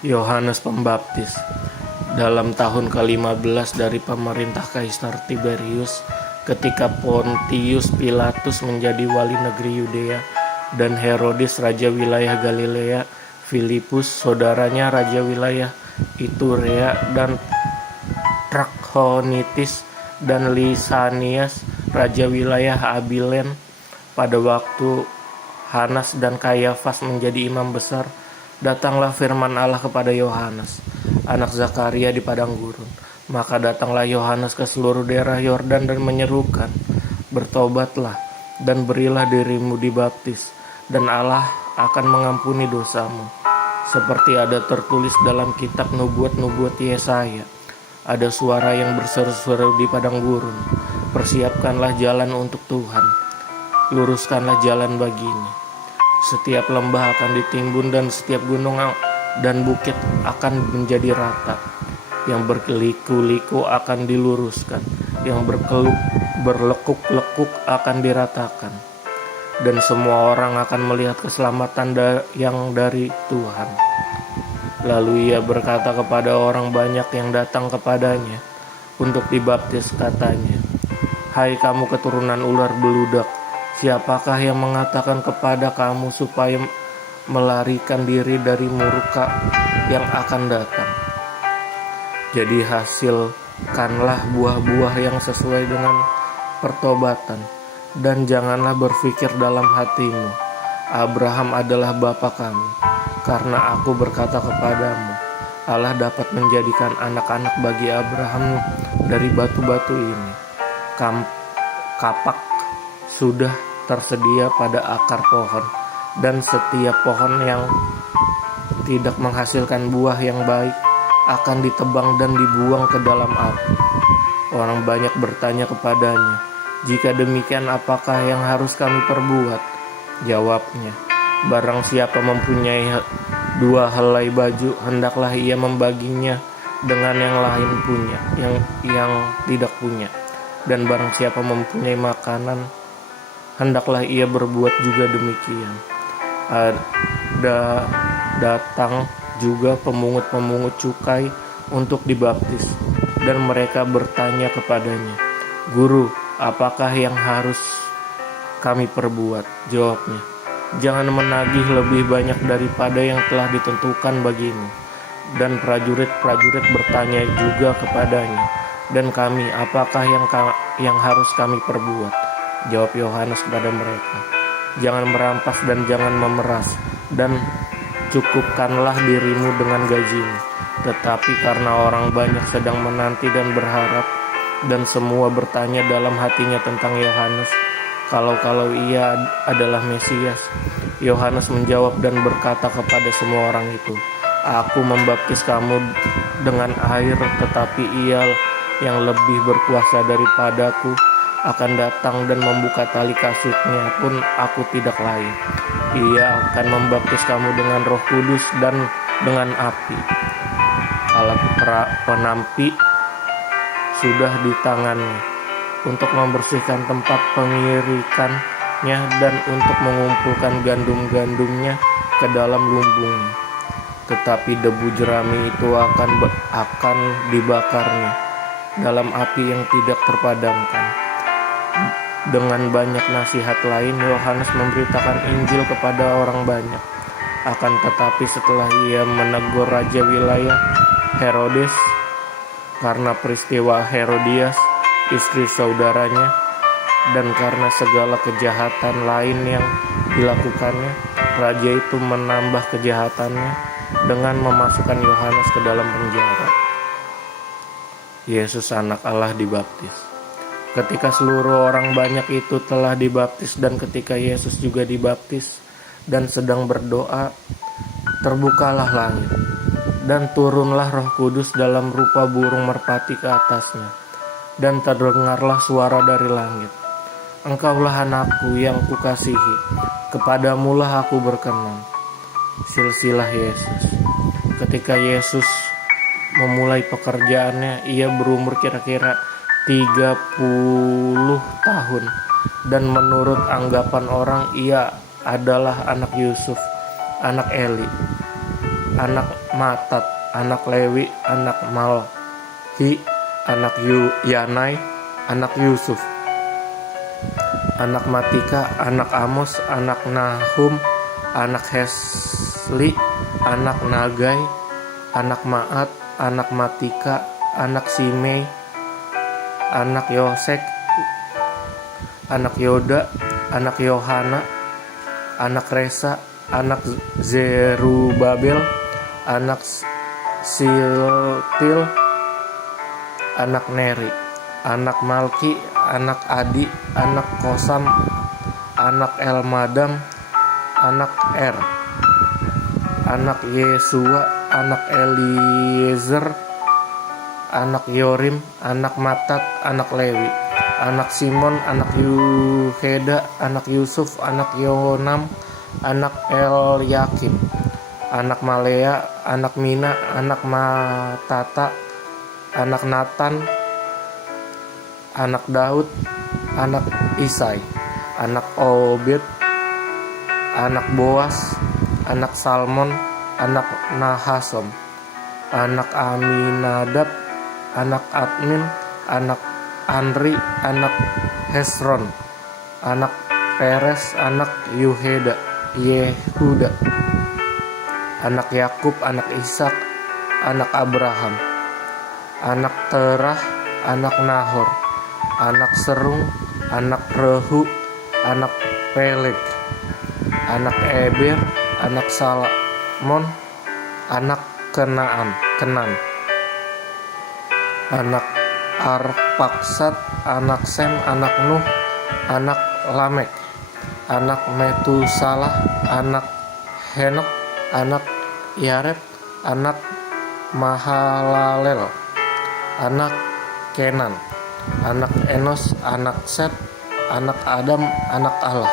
Yohanes Pembaptis. Dalam tahun ke-15 dari pemerintah Kaisar Tiberius, ketika Pontius Pilatus menjadi wali negeri Yudea dan Herodes raja wilayah Galilea, Filipus saudaranya raja wilayah Iturea dan Trakhonitis, dan Lisanias raja wilayah Abilene. Pada waktu Hanas dan Kayafas menjadi imam besar, datanglah firman Allah kepada Yohanes, anak Zakaria di padang gurun. Maka datanglah Yohanes ke seluruh daerah Yordan dan menyerukan, bertobatlah dan berilah dirimu dibaptis, dan Allah akan mengampuni dosamu. Seperti ada tertulis dalam kitab nubuat-nubuat Yesaya, ada suara yang berseru-seru di padang gurun, persiapkanlah jalan untuk Tuhan, luruskanlah jalan baginya. Setiap lembah akan ditimbun dan setiap gunung dan bukit akan menjadi rata. Yang berliku-liku akan diluruskan, yang berlekuk-lekuk akan diratakan. Dan semua orang akan melihat keselamatan yang dari Tuhan. Lalu ia berkata kepada orang banyak yang datang kepadanya untuk dibaptis, katanya, "Hai kamu keturunan ular beludak, siapakah yang mengatakan kepada kamu supaya melarikan diri dari murka yang akan datang? Jadi hasilkanlah buah-buah yang sesuai dengan pertobatan, dan janganlah berpikir dalam hatimu, Abraham adalah bapa kami, karena aku berkata kepadamu, Allah dapat menjadikan anak-anak bagi Abraham dari batu-batu ini. Kapak sudah tersedia pada akar pohon, dan setiap pohon yang tidak menghasilkan buah yang baik akan ditebang dan dibuang ke dalam api." Orang banyak bertanya kepadanya, "Jika demikian, apakah yang harus kami perbuat?" Jawabnya, "Barang siapa mempunyai 2 helai baju, hendaklah ia membaginya dengan yang lain punya, yang tidak punya. Dan barang siapa mempunyai makanan, hendaklah ia berbuat juga demikian." Ada datang juga pemungut-pemungut cukai untuk dibaptis, dan mereka bertanya kepadanya, "Guru, apakah yang harus kami perbuat?" Jawabnya, "Jangan menagih lebih banyak daripada yang telah ditentukan bagimu." Dan prajurit-prajurit bertanya juga kepadanya, "Dan kami, apakah yang harus kami perbuat?" Jawab Yohanes kepada mereka, "Jangan merampas dan jangan memeras, dan cukupkanlah dirimu dengan gajimu." Tetapi karena orang banyak sedang menanti dan berharap, dan semua bertanya dalam hatinya tentang Yohanes, kalau ia adalah Mesias, Yohanes menjawab dan berkata kepada semua orang itu, "Aku membaptis kamu dengan air, tetapi Ia yang lebih berkuasa daripadaku akan datang, dan membuka tali kasutnya pun aku tidak layak. Ia akan membaptis kamu dengan Roh Kudus dan dengan api. Alat penampi sudah di tangannya untuk membersihkan tempat pengirikannya dan untuk mengumpulkan gandum-gandumnya ke dalam lumbungnya. Tetapi debu jerami itu akan dibakarnya dalam api yang tidak terpadamkan." Dengan banyak nasihat lain, Yohanes memberitakan Injil kepada orang banyak. Akan tetapi setelah ia menegur raja wilayah Herodes karena peristiwa Herodias, istri saudaranya, dan karena segala kejahatan lain yang dilakukannya, raja itu menambah kejahatannya dengan memasukkan Yohanes ke dalam penjara. Yesus anak Allah dibaptis. Ketika seluruh orang banyak itu telah dibaptis, dan ketika Yesus juga dibaptis dan sedang berdoa, terbukalah langit, dan turunlah Roh Kudus dalam rupa burung merpati ke atasnya. Dan terdengarlah suara dari langit, "Engkaulah anakku yang kukasihi, kepadamulah aku berkenan." Silsilah Yesus. Ketika Yesus memulai pekerjaannya, ia berumur kira-kira 30 tahun, dan menurut anggapan orang ia adalah anak Yusuf, anak Eli. anak Matat, anak Lewi, anak Malhi, anak Yanai, anak Yusuf, anak Matika, anak Amos, anak Nahum, anak Hesli, anak Nagai, anak Maat, anak Matika, anak Simei, anak Yosek, anak Yoda, anak Yohana, anak Resa, anak Zerubabel, anak Siltil, anak Neri, anak Malki, anak Adi, anak Kosam, anak Elmadam, anak anak Yesua, anak Eliezer, anak Yorim, anak Matat, anak Lewi, anak Simon, anak Yuheda, anak Yusuf, anak Yonam, anak Elyakim, anak Malea, anak Mina, anak Matata, anak Natan, anak Daud, anak Isai, anak Obed, anak Boas, anak Salmon, anak Nahasom, anak Aminadab, anak Admin, anak Anri, anak Hesron, anak Peres, anak Yehuda, anak Yakub, anak Ishak, anak Abraham, anak Terah, anak Nahor, anak Serung, anak Rehu, anak Peleg, anak Eber, anak Salmon, anak Kenan, anak Arpaksad, anak Sem, anak Nuh, anak Lamek, anak Metusalah, anak Henok, anak Yareb, anak Mahalalel, anak Kenan, anak Enos, anak Set, anak Adam, anak Allah.